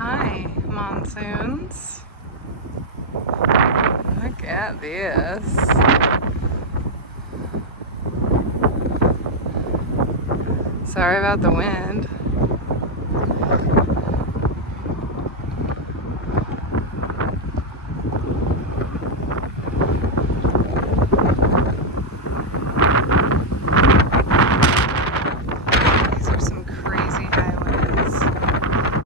Hi, Monsoons. Look at this. Sorry about the wind.